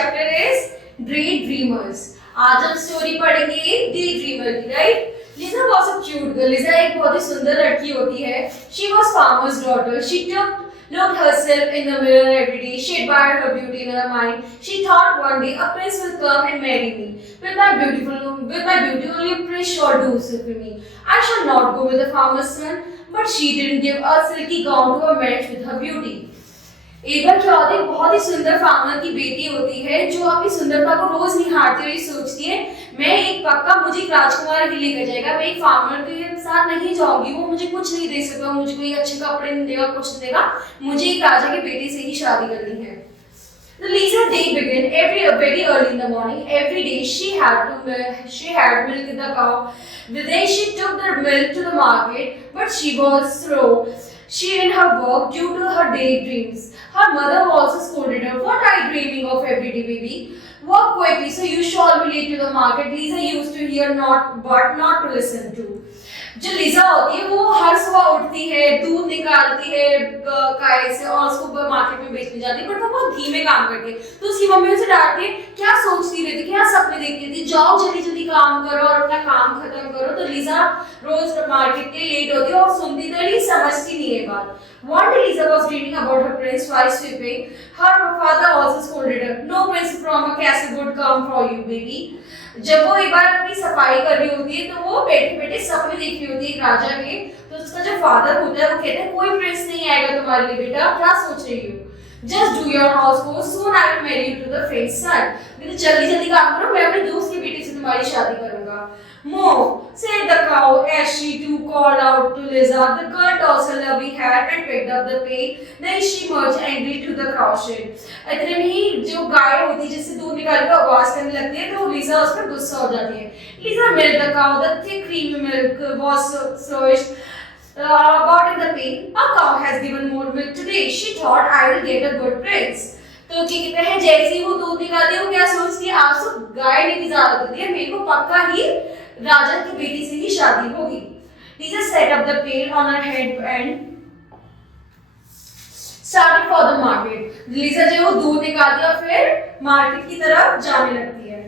chapter is Daydreamers. आज हम story पढ़ेंगे एक Daydreamer की, right? Lisa was a cute girl. Lisa एक बहुत ही सुंदर लड़की होती है. She was farmer's daughter. She looked herself in the mirror every day. She admired her beauty in her mind. She thought one day a prince will come and marry me. With my beauty, only a prince shall do so for me. I shall not go with the farmer's son. But she didn't give a silky gown to a match with her beauty. एक बार क्या होता है, बहुत ही सुंदर farmer की बेटी होती है जो अपनी सुंदरता को रोज निहारती हुई सोचती है मैं एक पक्का मुझे एक राजकुमार ही लेकर जाएगा, मैं एक फार्मर के साथ नहीं जाऊंगी, वो मुझे कुछ नहीं दे सकता, मुझे कोई अच्छे कपड़े नहीं देगा, कुछ नहीं देगा, मुझे एक राजा के बेटे से ही शादी करनी है. The Lisa day began very early in the morning. Every day she had milk in the cow. Then she took the milk to the market, but she was slow. She in her work due to her daydreams. Her mother also scolded her. What are you dreaming of every day, baby? Work quickly, so you shall be late to the market. Lisa used to hear but not to listen to. जो Lisa होती है वो हर सुबह उठती है, दूध निकालती है गाय से और उसको मार्केट में बेचने जाती है, बट वो बहुत धीमे काम करती है. तो उसकी मम्मी उसे डांटती है, क्या सोचती रहती, क्या सपने देखती रहती, जाओ जल्दी जल्दी काम करो और अपना काम खत्म करो. तो लीजा रोज मार्केट के लेट होती है और सुनती तो नहीं, समझती नहीं है बात. One day Lisa was dreaming about her prince while sweeping. Her father also scolded her. No prince from a castle would come for you, baby. जब वो एक बार अपनी सफाई कर रही होती है तो वो बैठे बैठे सपने देख रही होती है एक राजा के. तो उसका जो फादर होता है वो कहते हैं कोई प्रिंस नहीं आएगा तुम्हारे लिए बेटा, क्या सोच रही हो? Just do your house chores, soon I will marry you to the prince's son. मतलब जल्दी जल्दी काम करो, मैं अपने दोस्त के बेटे से तुम्हारी शादी करूंगा. Moo, said the cow as she too called out to Lisa. The girl tossed her lovely hat and picked up the pail. Then she marched angry to the cowshed. इतने में ही जो गाय होती है जिससे दूध निकाल के आवाज करने लगती है तो लीजा उस पर गुस्सा हो जाती है. Lisa milked the cow. The thick creamy milk was sloshed about in the pail. A cow has given more milk today. She thought I will get a good prince. तो क्या कहते हैं जैसे ही वो दूध निकालती है वो क्या सोचती है आज तो गाय ने ज्यादा दूध दिया, मेरे को पक्का ही राजा की बेटी से ही शादी होगी. Lisa set up the pail on her head and started for the market. Lisa जो वो दूध निकालती है और फिर मार्केट की तरफ जाने लगती है.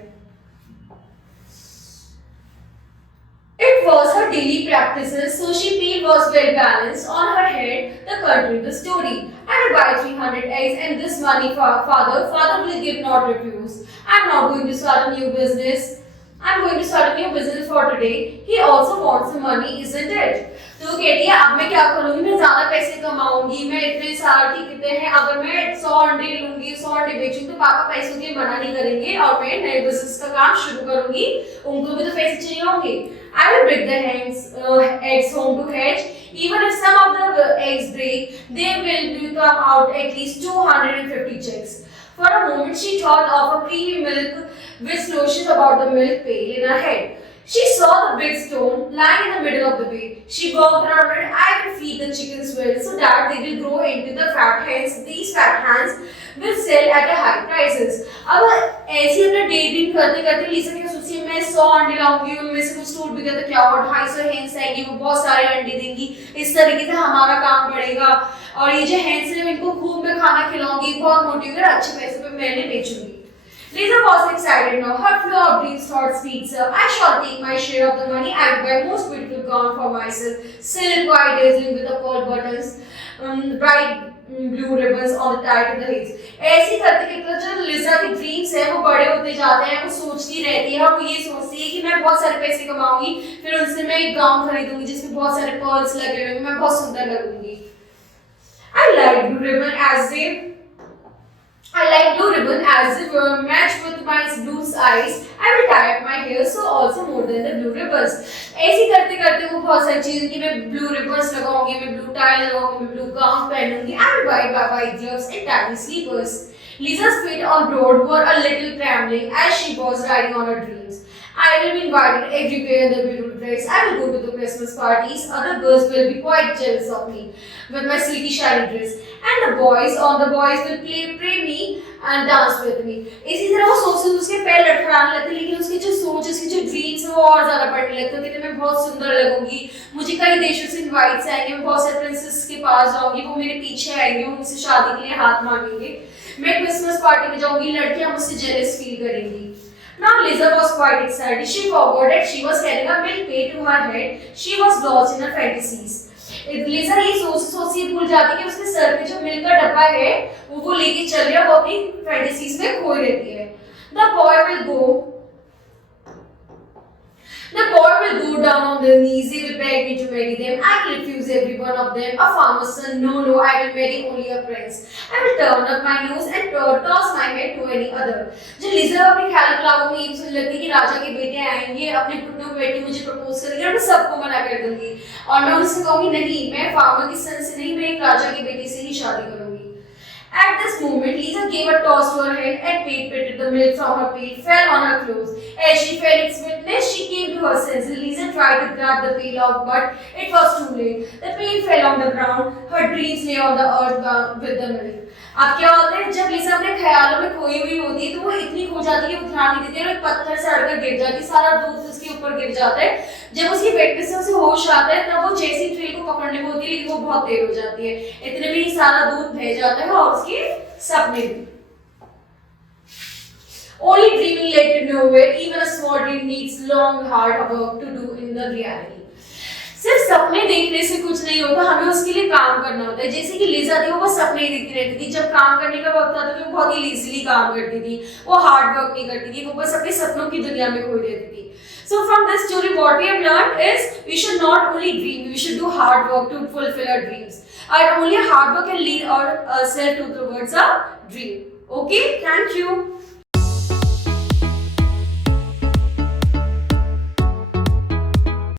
It was her daily practices, so she pail was well balanced on her head. The continued the story. I will buy 300 eggs and this money for father will give not refuse. I'm not going to start a new business. I'm going to start a new business for today. He also wants some money, isn't it? तो कहती है अब मैं क्या करूंगी, मैं ज्यादा पैसे कमाऊंगी, मैं इतने सारे कहते हैं अगर मैं 100 अंडे लूंगी 100 अंडे बेचूंगी तो पापा पैसों के मना नहीं करेंगे और मैं नए बिजनेस का काम शुरू करूंगी, उनको भी तो पैसे चाहिए होंगे. I will bring the eggs home to hatch. Even if some of the eggs break, they will come out at least 250 chicks. For a moment, she thought of a creamy milk with notions about the milk pail in her head. She saw the big stone lying in the middle of the bay. She walked around it. I will feed the chickens well so that they will grow into the fat hens. These fat hens will sell at a high prices. अब ऐसी अपना dating करते करते लीसा क्या सोचती है मैं 100 अंडे लाऊंगी, उनमें से कुछ टूट भी गया तो क्या हुआ, 250 हेन्स आएंगी, वो बहुत सारे अंडे देंगी, इस तरीके से हमारा काम बढ़ेगा और ये जो हेन्स है इनको खूब में खाना खिलाऊंगी, बहुत मोटी होकर अच्छे पैसे पे मैंने बेचूंगी. Lisa was excited now. Her flow of dreams thought speeds up. I shall take my share of the money. I will buy most beautiful gown for myself, silk white dazzling with the pearl buttons, bright blue ribbons on the tie to the heels. ऐसी करते करते जो लिसा की dreams है वो बड़े होते जाते हैं, वो सोचती रहती है और वो ये सोचती है कि मैं बहुत सारे पैसे कमाऊंगी, फिर उनसे मैं एक गाउन खरीदूंगी जिसमें बहुत सारे पर्ल्स लगे हुए, मैं बहुत सुंदर लगूंगी. I like blue ribbon as if matched with my blue eyes. I will tie up my hair so also more than the blue ribbons. ऐसी करते करते वो बहुत सारी चीजें कि मैं blue ribbons लगाऊंगी, मैं blue tie लगाऊंगी, मैं blue gown पहनूंगी. I will buy white gloves and tiny slippers. Lisa's feet on road were a little trembling as she was riding on her dreams. I will be invited everywhere in the beautiful dress. I will go to the Christmas parties. Other girls will be quite jealous of me with my silky shiny dress. And the boys will pray me and dance with me. इसी तरह वो सोचते उसके पैर लटखड़ाने लगते, लेकिन उसकी जो सोच, उसकी जो ड्रीम्स है वो और ज्यादा बढ़ने लगते कि मैं बहुत सुंदर लगूंगी, मुझे कई देशों से इनवाइट्स आएंगे, मैं बहुत सारे प्रिंसेस के पास जाऊंगी, वो मेरे पीछे आएंगे, वो मुझसे शादी के लिए हाथ मांगेंगे, मैं क्रिसमस पार्टी में जाऊंगी, लड़कियां मुझसे jealous feel करेंगी. Now Lisa was quite excited. She forgot that she was carrying a milk pail to her head. She was lost in her fantasies. Lija ये सोच भूल जाती है कि उसके सर पे जो मिल्क का डब्बा है वो लेके चल रहा है, वो अपनी फैंटेसीज में खोई रहती है. The boy will go down on their knees. He will beg me to marry them. I will refuse every one of them. A farmer's son? No, no. I will marry only a prince. I will turn up my nose and toss my head to any other. जब लिजा अपने ख्याल क्लाबों में ये सोचने लगती है कि राजा के बेटे आएंगे, अपने घुटनों पे बैठे मुझे प्रपोज करेंगे और मैं सबको मना कर दूंगी और मैं उनसे कहूंगी नहीं, मैं फार्मर के सन से नहीं, मैं एक राजा के बेटे से ही शादी करूंगी. At this moment, Lisa gave a toss to her head and patted the milk from her pail, fell on her clothes. As she felt its sweetness, she came to her senses. Lisa tried to grab the pail out, but it was too late. The pail fell on the ground. Her dreams lay on the earth with the milk. अब क्या होता है, जब लिसा अपने ख्यालों में खोई हुई होती है तो वो इतनी खो जाती है कि वो ध्यान नहीं देती है और एक पत्थर से अड़कर गिर जाती है, सारा दूध उसके ऊपर गिर जाता है. जब उसकी वेटनेस से उसे होश आता है तब वो जैसी ट्रेल को पकड़ने को होती है लेकिन वो बहुत देर हो जाती है. इतने में ही सारा दूध बह जाता है और उसके सपने भी. Only dreaming led to nowhere. Even a small dream needs long hard work to do in the reality. सिर्फ सपने देखने से कुछ नहीं होता, हमें उसके लिए काम करना होता है. जैसे कि लिजा थी वो बस सपने ही देखती रहती थी. जब काम करने का वक्त आता तो वो बहुत ही इजीली काम करती थी, वो हार्ड वर्क नहीं करती थी, वो बस अपने सपनों की दुनिया में खोई रहती थी. So from this story what we have learned is we should not only dream, we should do hard work to fulfill our dreams. And only hard work can lead ourselves towards a dream. Okay, thank you.